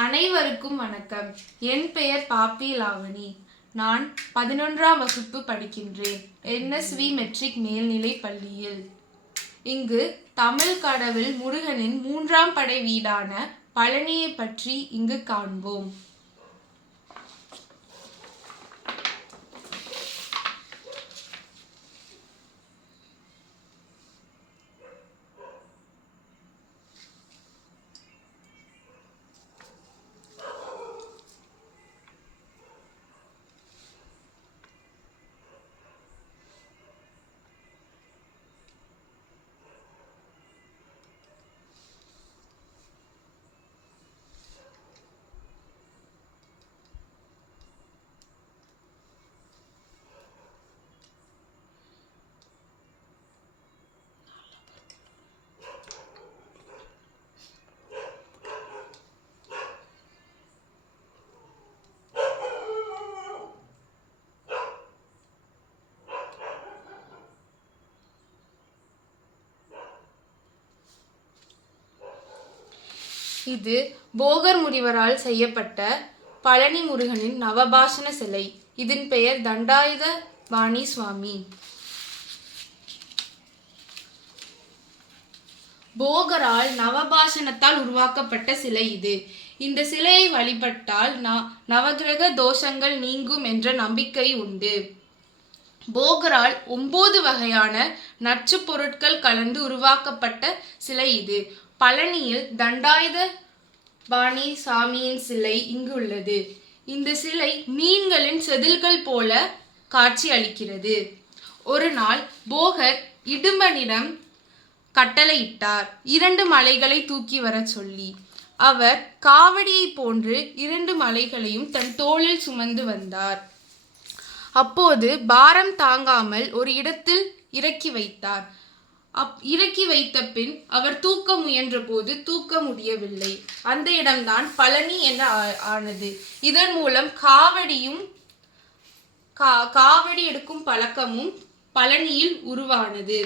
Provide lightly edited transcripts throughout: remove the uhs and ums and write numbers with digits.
அனைவருக்கும் வணக்கம். என் பெயர் பாப்பி லாவணி. நான் 11ஆம் வகுப்பு படிக்கின்றேன். NSV மெட்ரிக் மேல்நிலை பள்ளியில். இங்கு தமிழ் கடவுள் முருகனின் 3ஆம் படை வீடான பழனியை பற்றி இங்கு காண்போம். இது போகர் முனிவரால் செய்யப்பட்ட பழனி முருகனின் நவபாஷண சிலை. இதன் பெயர் தண்டாயுதபாணி சுவாமி. போகரால் நவபாஷணத்தால் உருவாக்கப்பட்ட சிலை இது. இந்த சிலையை வழிபட்டால் நவகிரக தோஷங்கள் நீங்கும் என்ற நம்பிக்கை உண்டு. போகரால் 9 வகையான நச்சு பொருட்கள் கலந்து உருவாக்கப்பட்ட சிலை இது. பழனியில் தண்டாயுதபாணி சாமியின் சிலை இங்கு உள்ளது. இந்த சிலை மீன்களின் செதில்கள் போல காட்சி அளிக்கிறது. ஒரு நாள் போகர் இடும்பனிடம் கட்டளையிட்டார், 2 மலைகளை தூக்கி வர சொல்லி. அவர் காவடியை போன்று 2 மலைகளையும் தன் தோளில் சுமந்து வந்தார். அப்போது பாரம் தாங்காமல் ஒரு இடத்தில் இறக்கி வைத்தார். இறக்கி வைத்த பின் அவர் தூக்க முயன்ற போது தூக்க முடியவில்லை. அந்த இடம்தான் பழனி என ஆனது. இதன் மூலம் காவடி எடுக்கும் பழக்கமும் பழனியில் உருவானது.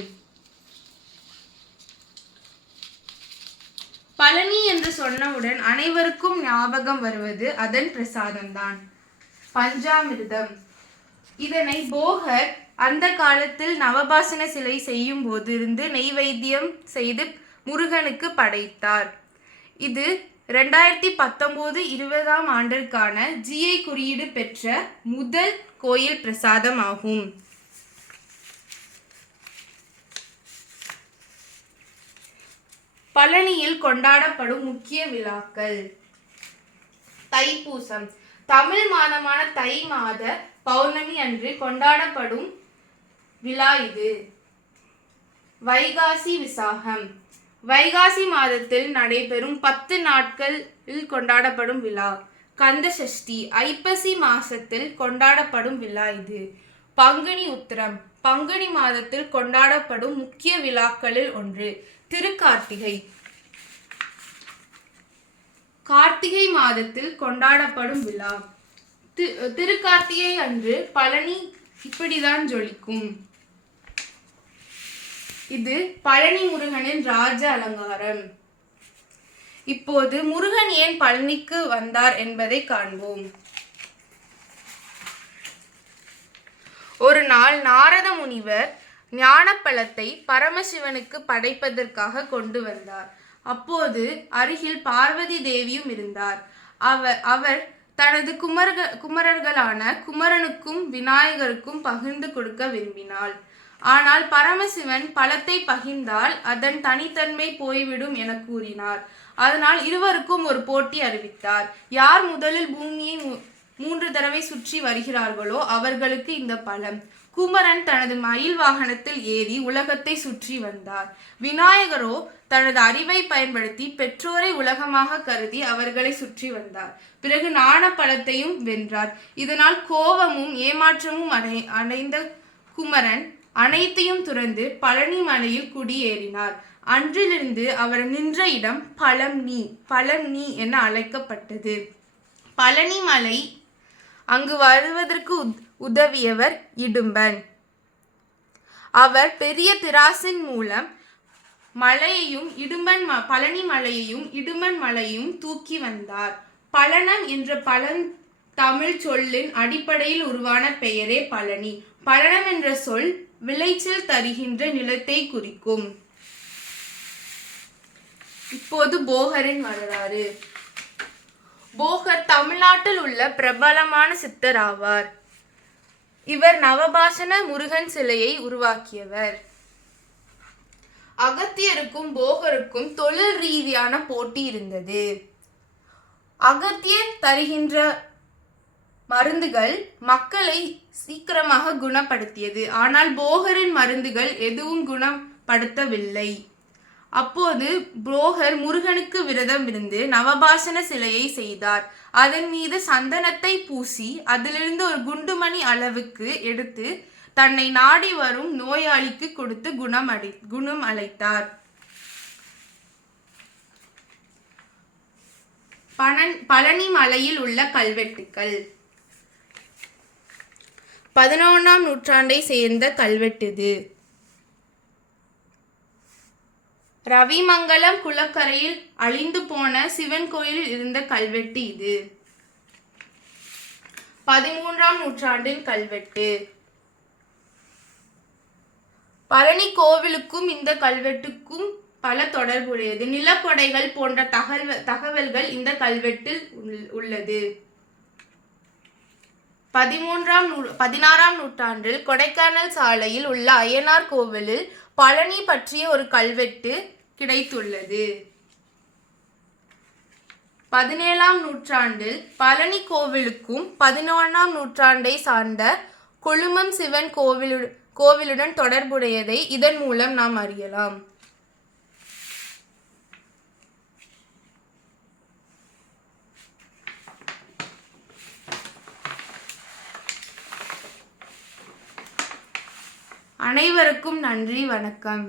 பழனி என்று சொன்னவுடன் அனைவருக்கும் ஞாபகம் வருவது அதன் பிரசாதம்தான், பஞ்சாமிர்தம். இதனை போகர் அந்த காலத்தில் நவபாஷண சிலை செய்யும் போது இருந்து நெய்வேத்தியம் செய்து முருகனுக்கு படைத்தார். இது 2019-20ஆம் ஆண்டிற்கான GI குறியீடு பெற்ற முதல் கோயில் பிரசாதம் ஆகும். பழனியில் கொண்டாடப்படும் முக்கிய விழாக்கள்: தைப்பூசம். தமிழ் மாதமான தை மாத பௌர்ணமி அன்று கொண்டாடப்படும் விழா இது. வைகாசி விசாகம். வைகாசி மாதத்தில் நடைபெறும் 10 நாட்களில் கொண்டாடப்படும் விழா. கந்த சஷ்டி. ஐப்பசி மாசத்தில் கொண்டாடப்படும் விழா இது. பங்குனி உத்திரம். பங்குனி மாதத்தில் கொண்டாடப்படும் முக்கிய விழாக்களில் ஒன்று. திருக்கார்த்திகை. கார்த்திகை மாதத்தில் கொண்டாடப்படும் விழா. திருக்கார்த்திகை அன்று பழனி இப்படிதான் ஜொலிக்கும். இது பழனி முருகனின் ராஜ அலங்காரம். இப்போது முருகன் ஏன் பழனிக்கு வந்தார் என்பதை காண்போம். ஒரு நாள் நாரத முனிவர் ஞானப்பழத்தை பரமசிவனுக்கு படைப்பதற்காக கொண்டு வந்தார். அப்போது அருகில் பார்வதி தேவியும் இருந்தார். அவர் தனது குமரர்களான குமரனுக்கும் விநாயகருக்கும் பகிர்ந்து கொடுக்க விரும்பினாள். ஆனால் பரமசிவன் பழத்தை பகிர்ந்தால் அதன் தனித்தன்மை போய்விடும் என கூறினார். அதனால் இருவருக்கும் ஒரு போட்டி அறிவித்தார். யார் முதலில் பூமியை 3 தடவை சுற்றி வருகிறார்களோ அவர்களுக்கு இந்த பழம். குமரன் தனது மயில் வாகனத்தில் ஏறி உலகத்தை சுற்றி வந்தார். விநாயகரோ தனது அறிவை பயன்படுத்தி பெற்றோரை உலகமாக கருதி அவர்களை சுற்றி வந்தார். பிறகு ஞானப்பழத்தையும் வென்றார். இதனால் கோபமும் ஏமாற்றமும் அடைந்த குமரன் அனைத்தையும் துறந்து பழனி மலையில் குடியேறினார். அன்றிலிருந்து அவர் நின்ற இடம் பழனி என அழைக்கப்பட்டது. பழனி மலை அங்கு வருவதற்கு உதவியவர் இடும்பன். அவர் பெரிய திராசின் மூலம் மலையையும் பழனி மலையையும் இடும்பன் மலையையும் தூக்கி வந்தார். பழனம் என்ற பழந்தமிழ் சொல்லின் அடிப்படையில் உருவான பெயரே பழனி. பழனம் என்ற சொல் விளைச்சல் தருகின்ற நிலத்தை குறிக்கும். இப்போது போகரின் வரலாறு. போகர் தமிழ்நாட்டில் உள்ள பிரபலமான சித்தர் ஆவார். இவர் நவபாஷண முருகன் சிலையை உருவாக்கியவர். அகத்தியருக்கும் போகருக்கும் தொழில் ரீதியான போட்டி இருந்தது. அகத்தியர் தருகின்ற மருந்துகள் மக்களை சீக்கிரமாக குணப்படுத்தியது. ஆனால் போகரின் மருந்துகள் எதுவும் குணப்படுத்தவில்லை. அப்போது போகர் முருகனுக்கு விரதம் இருந்து நவபாஷண சிலையை செய்தார். அதன் மீது சந்தனத்தை பூசி அதிலிருந்து ஒரு குண்டுமணி அளவுக்கு எடுத்து தன்னை நாடி வரும் நோயாளிக்கு கொடுத்து குணம் அளித்தார். பழனி மலையில் உள்ள கல்வெட்டுக்கள். 11ஆம் நூற்றாண்டை சேர்ந்த கல்வெட்டு இது. ரவிமங்கலம் குளக்கரையில் அழிந்து போன சிவன் கோயிலில் இருந்த கல்வெட்டு இது. 13ஆம் நூற்றாண்டின் கல்வெட்டு. பழனி கோவிலுக்கும் இந்த கல்வெட்டுக்கும் பல தொடர்புடையது. நிலக்கொடைகள் போன்ற தகவல்கள் இந்த கல்வெட்டில் உள்ளது. 16ஆம் நூற்றாண்டில் கொடைக்கானல் சாலையில் உள்ள அய்யனார் கோவிலில் பழனி பற்றிய ஒரு கல்வெட்டு கிடைத்துள்ளது. 17ஆம் நூற்றாண்டில் பழனி கோவிலுக்கும் 11ஆம் நூற்றாண்டை சார்ந்த கொழுமம் சிவன் கோவிலுடன் தொடர்புடையதை இதன் மூலம் நாம் அறியலாம். அனைவருக்கும் நன்றி, வணக்கம்.